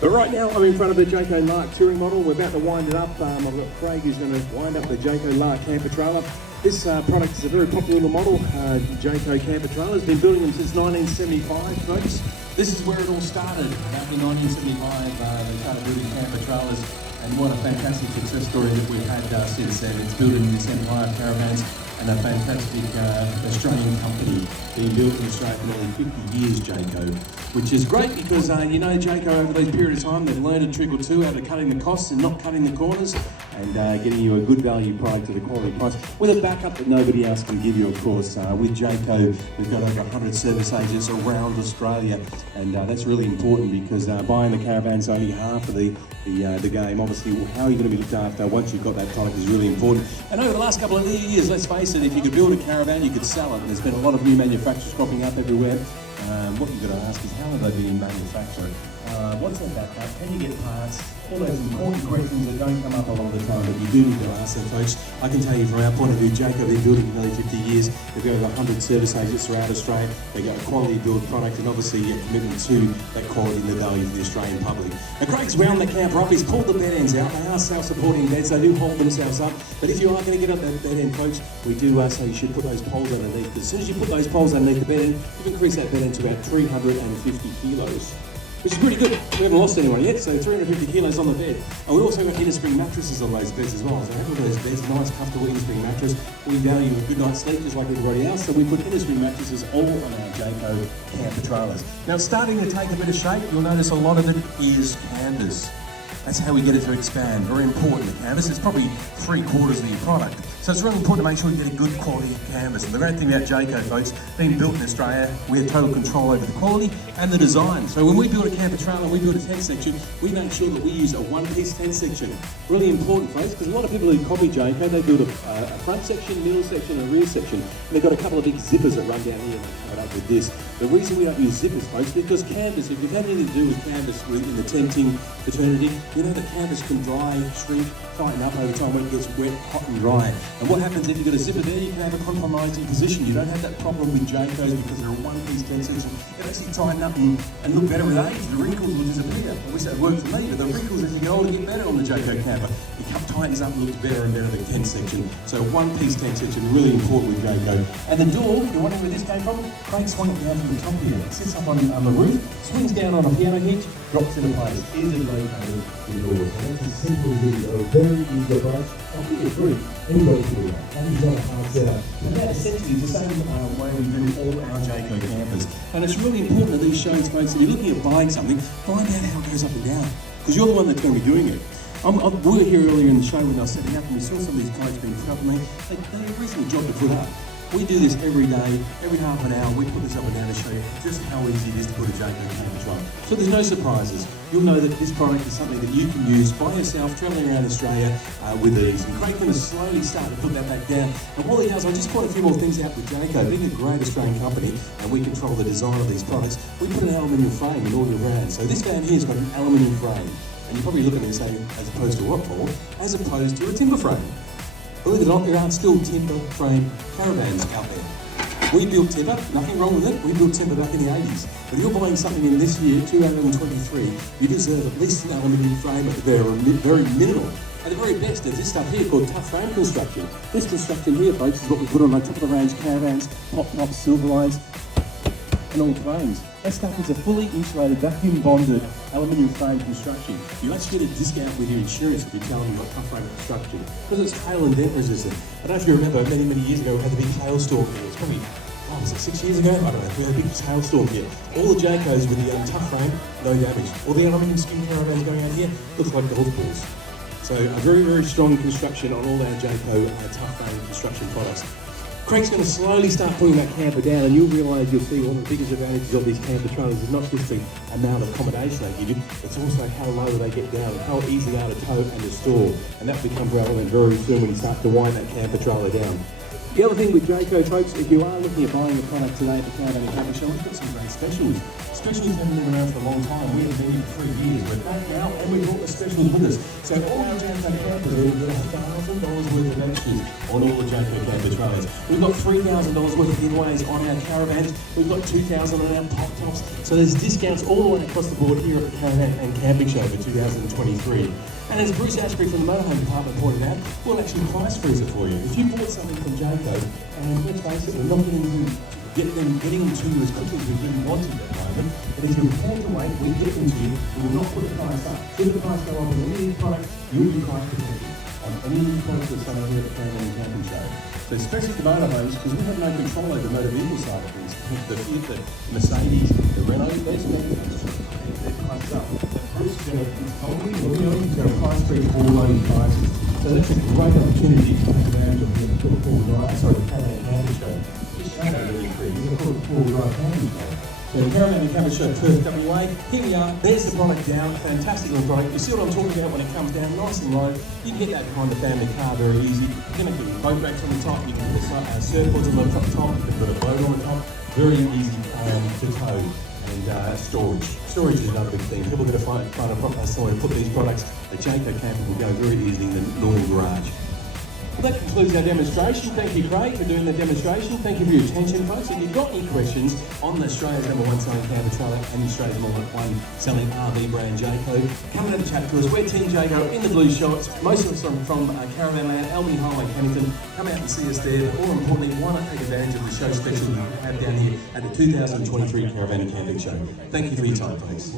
But right now I'm in front of the Jayco Lark touring model. We're about to wind it up. I've got Craig who's going to wind up the Jayco Lark camper trailer. This product is a very popular model, Jayco camper trailer. Has been building them since 1975, folks. This is where it all started. Back in 1975, they started building camper trailers, and what a fantastic success story that we've had since then. It's built in this empire of caravans, and a fantastic Australian company being built in Australia for nearly 50 years, Jayco, which is great because you know Jayco over those period of time they've learned a trick or two out of cutting the costs and not cutting the corners, and getting you a good value product at a quality price with a backup that nobody else can give you, of course. With Jayco, we've got over 100 service agents around Australia, and that's really important because buying the caravan's only half of the game. Obviously, how are you going to be looked after once you've got that product is really important. And over the last couple of years, let's face it, if you could build a caravan, you could sell it. And there's been a lot of new manufacturers cropping up everywhere. What you've got to ask is, how are they being manufactured? What's their backup? Can you get parts? All those important questions that don't come up a lot of the time, but you do need to ask them, folks. I can tell you from our point of view, Jayco have been building for nearly 50 years. They've got over 100 service agents throughout Australia. They've got a quality build product, and obviously a commitment to that quality and the value for the Australian public. Now, Craig's wound the camper up. He's pulled the bed ends out. They are self-supporting beds. They do hold themselves up. But if you are going to get up that bed end, folks, we do say you should put those poles underneath. As soon as you put those poles underneath the bed end, you can increase that bed end to about 350 kilos. Which is pretty good. We haven't lost anyone yet, so 350 kilos on the bed. And we also got inner spring mattresses on those beds as well. So have a look at those beds, nice, comfortable inner spring mattress. We value a good night's sleep just like everybody else, so we put inner spring mattresses all on our Jayco camper trailers. Now it's starting to take a bit of shape. You'll notice a lot of it is canvas. That's how we get it to expand. Very important, the canvas. It's probably 3/4 of your product. So it's really important to make sure you get a good quality canvas. And the great thing about Jayco, folks, being built in Australia, we have total control over the quality and the design. So when we build a camper trailer, we build a tent section, we make sure that we use a one-piece tent section. Really important, folks, because a lot of people who copy Jayco, they build a front section, middle section, and a rear section. And they've got a couple of big zippers that run down here and they cover it up with this. The reason we don't use zippers, folks, because canvas, if you've had anything to do with canvas in the tenting fraternity, you know the canvas can dry, shrink, tighten up over time when it gets wet, hot and dry. And what happens if you've got a zipper there, you can have a compromising position. You don't have that problem with Jaycos because they're a one-piece tent section. It actually tighten up and look better with age. The wrinkles will disappear. I wish that worked for me, but the wrinkles as you get older get better on the Jayco camper. The cup tightens up and looks better and better than tent section. So one-piece tent section, really important with Jayco. And the door, you're wondering where this came from? Craig swung it down from the top here. It sits up on the roof, swings down on a piano hitch, drops into place. Easily located indoors. And that's a simple video, very easy approach. I think it's free. Anybody can do that. That is not a hard setup. And that essentially is the same way we do all our Jayco campers. And it's really important at these shows, folks, if you're looking at buying something, find out how it goes up and down. Because you're the one that's going to be doing it. We were here earlier in the show when I was setting up and we saw some of these products being put up and they have a reasonable job to put up. We do this every day, every half an hour, we put this up and down to show you just how easy it is to put a Jayco camper trailer. So there's no surprises. You'll know that this product is something that you can use by yourself, travelling around Australia with ease. And Craig's going to slowly start to put that back down. And while he does, I'll just point a few more things out with Jayco. Being a great Australian company, and we control the design of these products, we put an aluminium frame in all your brands. So this van here's got an aluminium frame. And you're probably looking at it and saying, as opposed to what, Paul? As opposed to a timber frame. Believe it or not, there are still timber frame caravans out there. We built timber, nothing wrong with it, we built timber back in the 80s. But if you're buying something in this year, 2023, you deserve at least an aluminium frame at the very minimal. And the very best is this stuff here called tough frame construction. This construction here, folks, is what we put on the top of the range caravans, pop tops, silver lines, and all frames. That stuff is a fully insulated, vacuum bonded aluminium frame construction. You actually get a discount with your insurance if you tell them you've got tough frame construction, because it's hail and damp resistant. I don't know if you remember, many years ago we had the big hailstorm here. It's probably, was it 6 years ago? I don't know. We had a big hailstorm here. All the Jaycos with the tough frame, no damage. All the aluminium skin caravans going out here, looks like golf balls. So a very, very strong construction on all our Jayco tough frame construction products. Craig's going to slowly start putting that camper down, and you'll realise, you'll see one of the biggest advantages of these camper trailers is not just the amount of accommodation they give you, it's also how low they get down and how easy they are to tow and to store. And that becomes relevant very soon when you start to wind that camper trailer down. The other thing with Jayco, folks, if you are looking at buying a product today at the Caravan and Camping Show, we've got some great specials. Specials haven't been around for a long time. We have been here for 3 years. We're back now and we brought the specials with us. So all our Jayco campers will get $1,000 worth of extras on all the Jayco camper trailers. We've got $3,000 worth of giveaways on our Caravans. We've got $2,000 on our pop tops. So there's discounts all the way across the board here at the Caravan and Camping Show for 2023. And as Bruce Ashbury from the Motorhome Department pointed out, we'll actually price freeze it for you. If you bought something from Jayco, and let's face it, we're not getting them to you as quickly as we really wanted at the moment, but if you're prepared to wait, we get them to you, we will not put the price up. Should the price go up on any product, you'll be price protected on any new products that are here at the Caravan and Camping Show. So especially the motorhomes, because we have no control over the motor vehicle side of things. The Fiat, the Mercedes, the Renault, these they're priced up. Bruce is going to price freeze all those prices. So that's a great opportunity to take advantage of the Caravan and Camping Show. This show really free. You're going to put a full-drive camping show. So the Caravan and Camping Show, Perth, WA. Here we are. There's the product down. Fantastic little product. You see what I'm talking about when it comes down nice and low. You can get that behind the family car very easy. You can put your boat racks on the top. You can put surfboards on the top. You can put a boat on the top. Very easy to tow. And storage. Storage is another big thing. People are going to find somewhere to put these products. The Jayco camper will go very easily in the normal garage. Well, that concludes our demonstration. Thank you, Craig, for doing the demonstration. Thank you for your attention, folks. If you've got any questions on Australia's #1 selling camper trailer and Australia's #1 selling RV brand Jayco, come and have a chat to us. We're Team Jayco in the blue shorts. Most of us are from Caravan Land, Albany Highway, Cannington. Come out and see us there. But more importantly, why not take advantage of the show specials we have down here at the 2023 Caravan and Camping Show. Thank you for your time, folks.